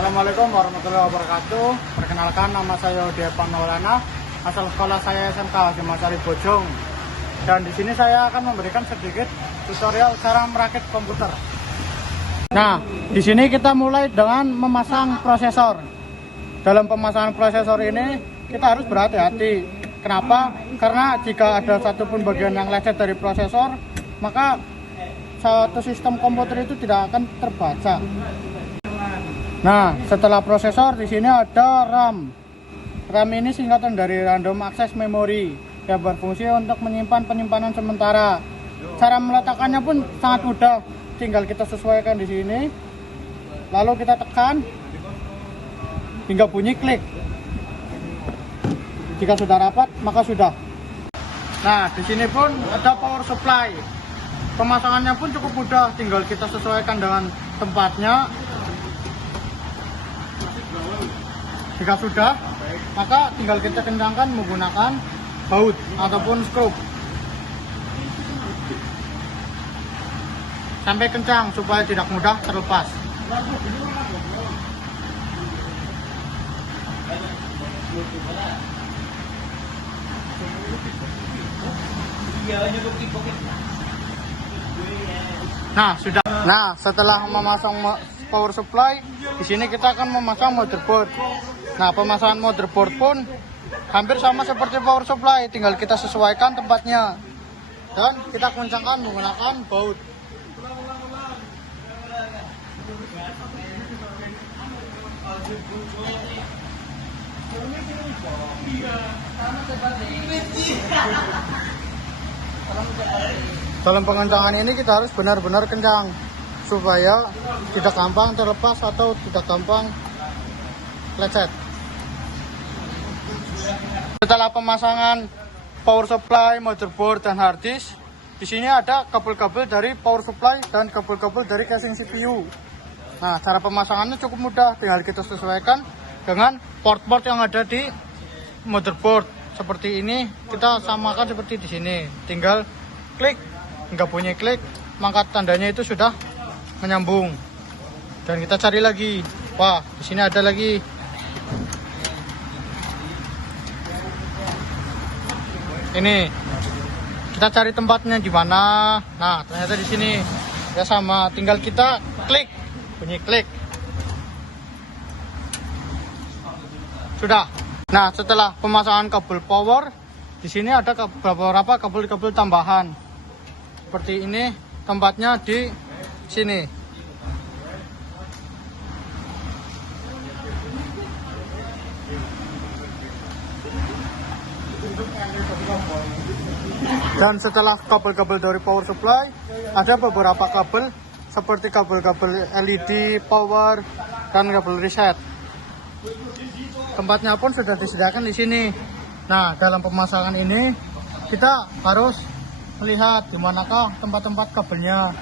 Assalamualaikum warahmatullahi wabarakatuh. Perkenalkan, nama saya Devan Maulana, asal sekolah saya SMK Hajimasari Bojong. Dan di sini saya akan memberikan sedikit tutorial cara merakit komputer. Nah, di sini kita mulai dengan memasang prosesor. Dalam pemasangan prosesor ini kita harus berhati-hati. Kenapa? Karena jika ada satupun bagian yang lecet dari prosesor, maka satu sistem komputer itu tidak akan terbaca. Nah, setelah prosesor di sini ada RAM. RAM ini singkatan dari Random Access Memory yang berfungsi untuk menyimpan penyimpanan sementara. Cara meletakkannya pun sangat mudah, tinggal kita sesuaikan di sini. Lalu kita tekan hingga bunyi klik. Jika sudah rapat, maka sudah. Nah, di sini pun ada power supply. Pemasangannya pun cukup mudah, tinggal kita sesuaikan dengan tempatnya. Jika sudah, maka tinggal kita kencangkan menggunakan baut ataupun skrup sampai kencang supaya tidak mudah terlepas. Nah, sudah. Nah, setelah memasang power supply, di sini kita akan memasang motherboard. Nah, pemasangan motherboard pun hampir sama seperti power supply, tinggal kita sesuaikan tempatnya dan kita kencangkan menggunakan baut. Dalam pengencangan ini kita harus benar-benar kencang supaya tidak gampang terlepas atau tidak gampang lecet. Setelah pemasangan power supply, motherboard, dan hard disk, di sini ada kabel-kabel dari power supply dan kabel-kabel dari casing CPU. Nah, cara pemasangannya cukup mudah, tinggal kita sesuaikan dengan port-port yang ada di motherboard. Seperti ini, kita samakan seperti di sini. Tinggal klik, nggak bunyi klik, maka tandanya itu sudah menyambung. Dan kita cari lagi. Wah, di sini ada lagi. Ini kita cari tempatnya di mana. Nah, ternyata di sini. Ya sama, tinggal kita klik, bunyi klik. Sudah. Nah, setelah pemasangan kabel power, di sini ada beberapa kabel-kabel tambahan. Seperti ini, tempatnya di sini. Dan setelah kabel-kabel dari power supply, ada beberapa kabel seperti kabel-kabel LED, power, dan kabel reset. Tempatnya pun sudah disediakan di sini. Nah, dalam pemasangan ini kita harus melihat di manakah tempat-tempat kabelnya.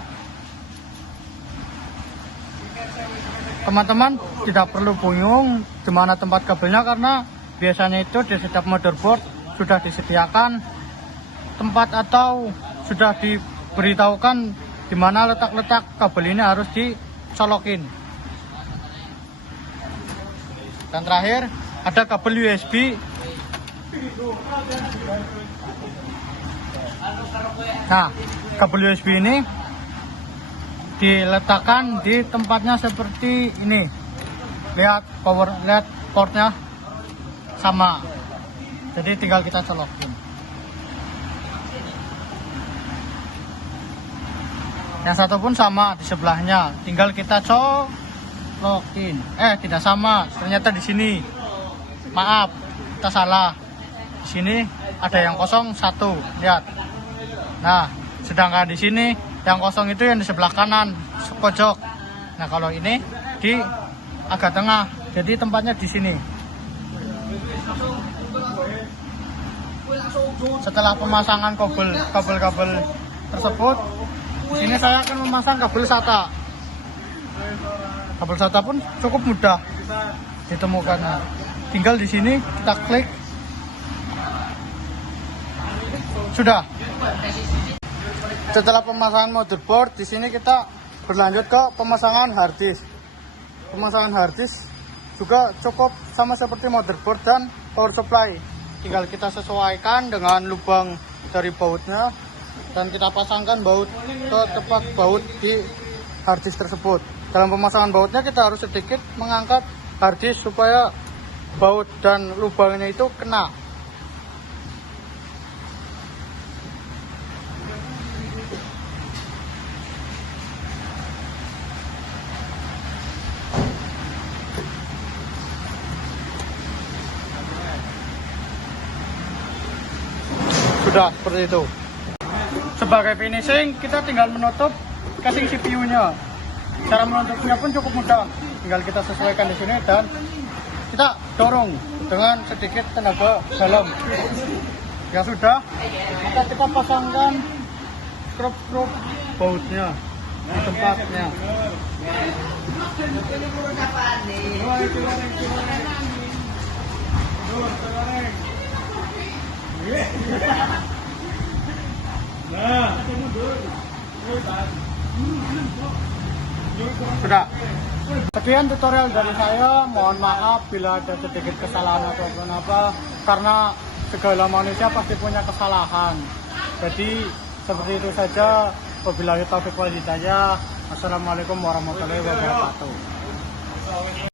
Teman-teman tidak perlu bingung di mana tempat kabelnya, karena biasanya itu di setiap motherboard sudah disediakan tempat atau sudah diberitahukan di mana letak-letak kabel ini harus dicolokin. Dan terakhir ada kabel USB. Nah, kabel USB ini diletakkan di tempatnya seperti ini. Lihat portnya sama. Jadi tinggal kita colokin. Yang satu pun sama di sebelahnya, tinggal kita colokin. Tidak sama, ternyata di sini. Maaf, kita salah. Di sini ada yang kosong satu, lihat. Nah, sedangkan di sini yang kosong itu yang di sebelah kanan, pojok. Nah, kalau ini di agak tengah, jadi tempatnya di sini. Setelah pemasangan kabel-kabel tersebut, di sini saya akan memasang kabel SATA. Kabel SATA pun cukup mudah ditemukan. Tinggal di sini kita klik. Sudah. Setelah pemasangan motherboard, di sini kita berlanjut ke pemasangan hard disk. pemasangan harddisk juga cukup sama seperti motherboard dan power supply. Tinggal kita sesuaikan dengan lubang dari bautnya dan kita pasangkan baut ke tepat baut di harddisk tersebut. Dalam pemasangan bautnya kita harus sedikit mengangkat harddisk supaya baut dan lubangnya itu kena. Sudah seperti itu. Sebagai finishing kita tinggal menutup casing CPU-nya. Cara menutupnya pun cukup mudah. Tinggal kita sesuaikan di sini dan kita dorong dengan sedikit tenaga dalam. Ya sudah, maka kita pasangkan skrup bautnya di tempatnya. Sudah. Sekian tutorial dari saya. Mohon maaf bila ada sedikit kesalahan ataupun apa, karena segala manusia pasti punya kesalahan. Jadi seperti itu saja. Wabillahi taufiq wal hidayah. Assalamualaikum warahmatullahi wabarakatuh.